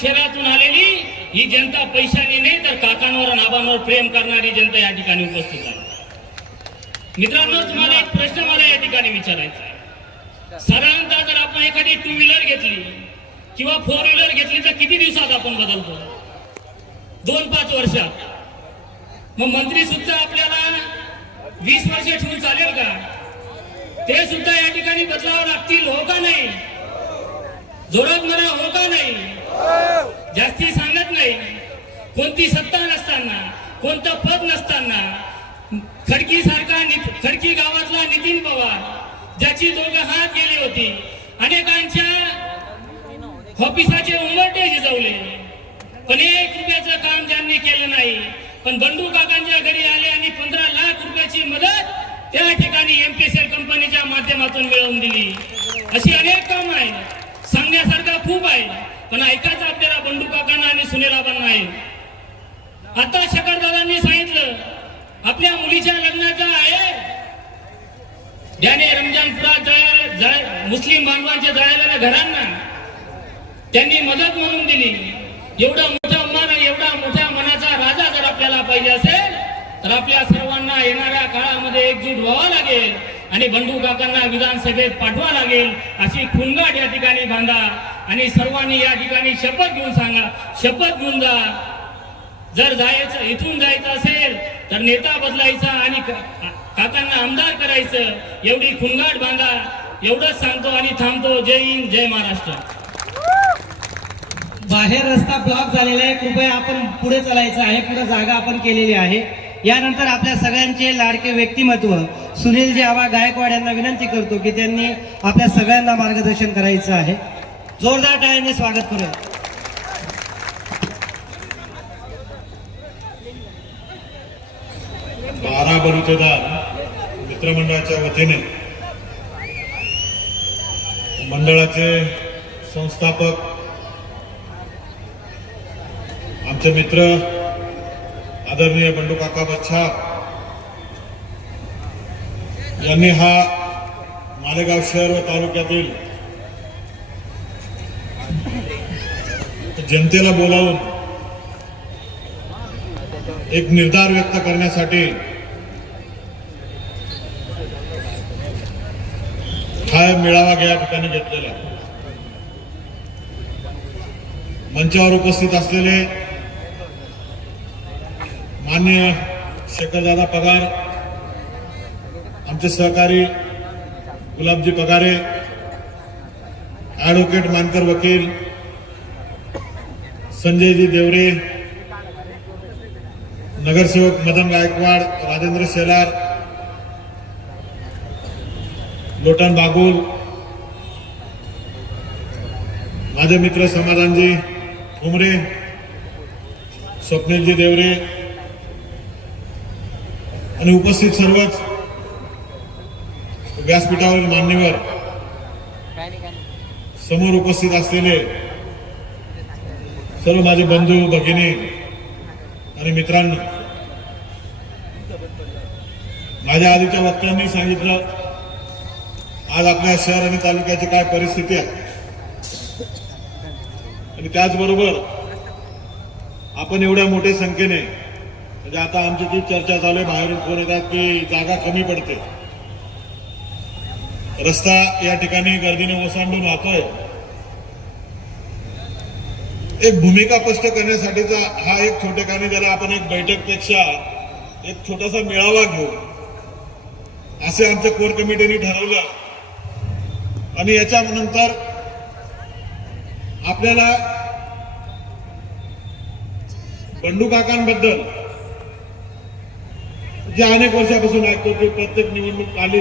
शहरातून आलेली ही जनता पैशाने नाही तर काकांवर नाबांवर प्रेम करणारी जनता या ठिकाणी उपस्थित आहे. मित्रांनो तुम्हाला एक प्रश्न मला या ठिकाणी विचारायचा आहे. साधारणतः जर आपण एखादी टू व्हीलर घेतली किंवा फोर व्हीलर घेतली तर किती दिवसात आपण बदलतो? दोन पाच वर्षात. मग मंत्री सुद्धा आपल्याला वीस वर्ष ठेवून चालेल का? ते सुद्धा या ठिकाणी बदलावं लागतील हो का नाही? जोरात म्हणा हो का नाही जास्ती सांगत नाही कोणती सत्ता नसताना कोणतं पद नसताना खडकी सारखा खडकी गावातला नितीन पवार ज्याची दोघं हात गेली होती अनेकांच्या ऑफिसाचे उमरटे शिजवले पण एक रुपयाचं काम ज्यांनी केलं नाही पण बंडू काकांच्या घरी आले आणि पंधरा लाख रुपयाची मदत त्या ठिकाणी एमपीसीएल कंपनीच्या माध्यमातून मिळवून दिली. अशी अनेक काम आहेत. सांगण्यासारखं खूप आहे पण ऐकायचं आपल्याला बंडू काकांना आणि सुनीलाबांना आहे. आता शकरदादांनी सांगितलं आपल्या मुलीच्या लग्नाचा आहे. ज्याने रमजानपुरात मुस्लिम बांधवांच्या जळालेल्या घरांना त्यांनी मदत म्हणून दिली. एवढा मोठा मन एवढा मोठ्या मनाचा राजा जर आपल्याला पाहिजे असेल तर आपल्या सर्वांना येणाऱ्या काळामध्ये एकजूट व्हावं लागेल आणि बंडू काकांना विधानसभेत पाठवा लागेल अशी खुणगाट या ठिकाणी बांधा आणि सर्वांनी या ठिकाणी शपथ घेऊन सांगा शपथ घेऊन जा. जर जायचं इथून जायचं असेल तर नेता बदलायचा आणि काकांना आमदार करायचं एवढी खुंगाट बांधा एवढंच सांगतो आणि थांबतो. जय हिंद जय महाराष्ट्र. बाहेर रस्ता ब्लॉक झालेला आहे. कृपया आपण पुढे चालायचं आहे. पुढे जागा आपण केलेली आहे. यानंतर आपल्या सगळ्यांचे लाडके व्यक्तिमत्व. सुनीलजी आवा गायकवाड यांना विनंती करतो की त्यांनी आपल्या सगळ्यांना मार्गदर्शन करायचं आहे. जोरदार टाळ्यांनी स्वागत करूया. बारा मित्रमंडळाच्या वतीने मंडळाचे संस्थापक आमचे मित्र आदरणीय बंडू काका बच्छा यांनी हा मालेगाव शहर व तालुक्यातील जनतेला बोलावून एक निर्धार व्यक्त करण्यासाठी हा मेळावा या ठिकाणी घेतलेला आहे. मंचावर उपस्थित असलेले मान्य शेखरदादा पगार आमचे सहकारी गुलाबजी पगारे ऍडव्होकेट मानकर वकील संजयजी देवरे नगरसेवक मदन गायकवाड राजेंद्र शेलार लोटन बागुल. माझे मित्र समाधानजी उमरे स्वप्नीलजी देवरे आणि उपस्थित सर्वच व्यासपीठावरील मान्यवर समोर उपस्थित असलेले सर्व माझे बंधू भगिनी आणि मित्रांनो माझ्या आधीच्या वक्त्यांनी सांगितलं आज आपल्या शहर आणि तालुक्याची काय परिस्थिती आहे? आणि त्याचबरोबर आपण एवढ्या मोठ्या संख्येने म्हणजे आता आमची जी चर्चा चालू आहे बाहेरून फोन येतात की जागा कमी पडते. रस्ता या ठिकाणी गर्दीने ओसांडून राहतोय एक भूमिका स्पष्ट करण्यासाठीचा हा एक छोटेखानी ज्याला आपण एक बैठकपेक्षा एक छोटासा मेळावा घेऊ. असे आमच्या कोर कमिटीने ठरवलं. आणि याच्यानंतर आपल्याला बंडू काकांबद्दल जे अनेक वर्षापासून ऐकतो की प्रत्येक निवडणूक आली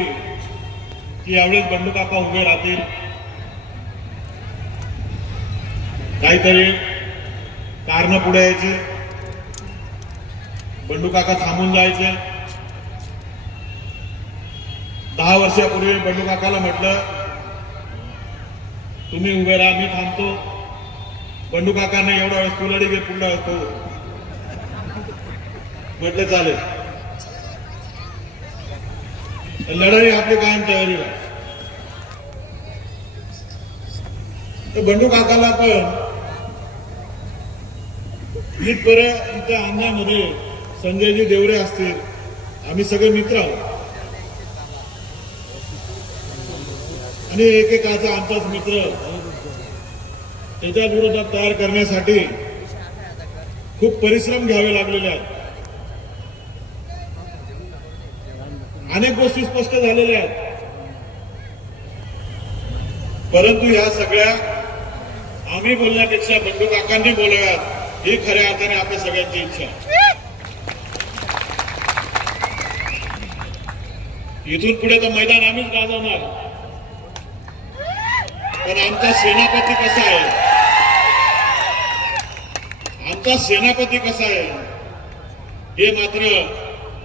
की यावेळेस बंडू काका उभे राहतील. काहीतरी कारण पुढे यायचे. बंडू काका थांबून जायचे. दहा वर्षापूर्वी बंडू काकाला म्हटलं तुम्ही उभे राहा मी थांबतो. बंडू काकांना एवढा वेळेस तुलडी घे पुढला असतो. म्हटलं चालेल. लढाई आपली कायम तयारीला. आहे. तर बंडू काकाला पण इथपर्यंत आणण्यामध्ये म्हणजे संजयजी देवरे असतील. आम्ही सगळे मित्र आहोत. आणि एकेकाचा आमचाच मित्र. त्याच्या विरोधात तयार करण्यासाठी खूप परिश्रम घ्यावे लागलेले आहेत. अनेक गोष्टी स्पष्ट झालेल्या आहेत. परंतु या सगळ्या आम्ही बोलण्यापेक्षा बंडू काकांनी बोलाव्यात ही खऱ्या अर्थाने आपल्या सगळ्यांची इच्छा इथून पुढे तर मैदान आम्हीच गाजवणार. पण आमचा सेनापती कसा आहे? आमचा सेनापती कसा आहे? हे मात्र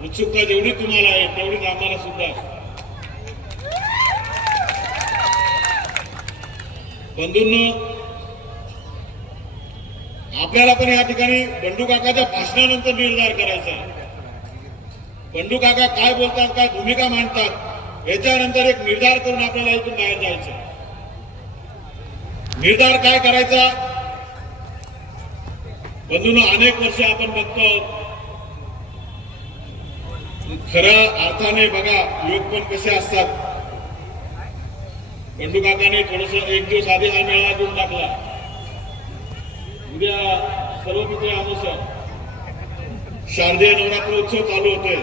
उत्सुकता जेवढी तुम्हाला आहे तेवढीच आम्हाला सुद्धा बंधूंनो आपल्याला पण या ठिकाणी बंडू काकाच्या भाषणानंतर निर्धार करायचा बंडू काका काय बोलतात काय भूमिका मांडतात याच्यानंतर एक निर्धार करून आपल्याला इथून बाहेर जायचं निर्धार काय करायचा? बंधून अनेक वर्ष आपण बघतो. खऱ्या अर्थाने बघा योग पण कसे असतात. बंडू काकाने थोडस एक दिवस आधी हा मेळावा घेऊन टाकला. उद्या सर्व मित्र आमोसा शारदीय नवरात्र उत्सव चालू होतोय.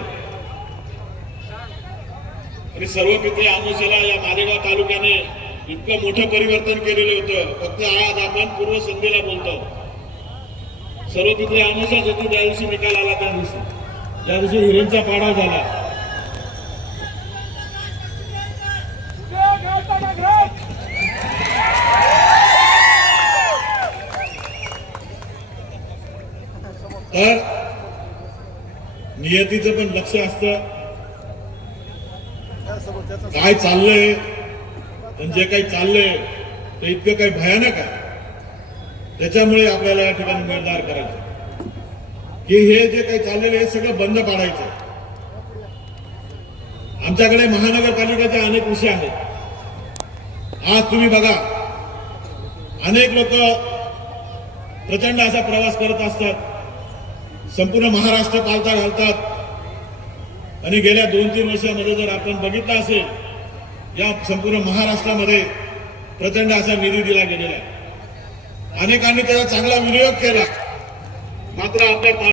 आणि सर्व मित्र आमोशाला या मालेगाव तालुक्याने. इतकं मोठं परिवर्तन केलेलं होतं. फक्त आज आपण पूर्व संध्येला बोलतो. सर्व तिथे आमोशाच होती त्या दिवशी निकाल आला त्या दिवशी. त्या दिवशी हिरेंचा पाडा झाला. तर नियतीचं पण लक्ष असतं. काय चाललंय? पण जे काही चाललंय ते इतकं काही भयानक आहे. त्याच्यामुळे आपल्याला या ठिकाणी निर्धार करायचा की हे जे काही चाललेलं हे सगळं बंद पाडायचं आमच्याकडे महानगरपालिकेचे अनेक विषय आहेत. आज तुम्ही बघा अनेक लोक प्रचंड असा प्रवास करत असतात. संपूर्ण महाराष्ट्र पालता घालतात. आणि गेल्या दोन तीन वर्षामध्ये जर आपण बघितलं असेल या संपूर्ण महाराष्ट्रामध्ये प्रचंड असा निधी दिला गेलेला आहे. अनेकांनी त्याचा चांगला विनियोग केला. मात्र आपल्या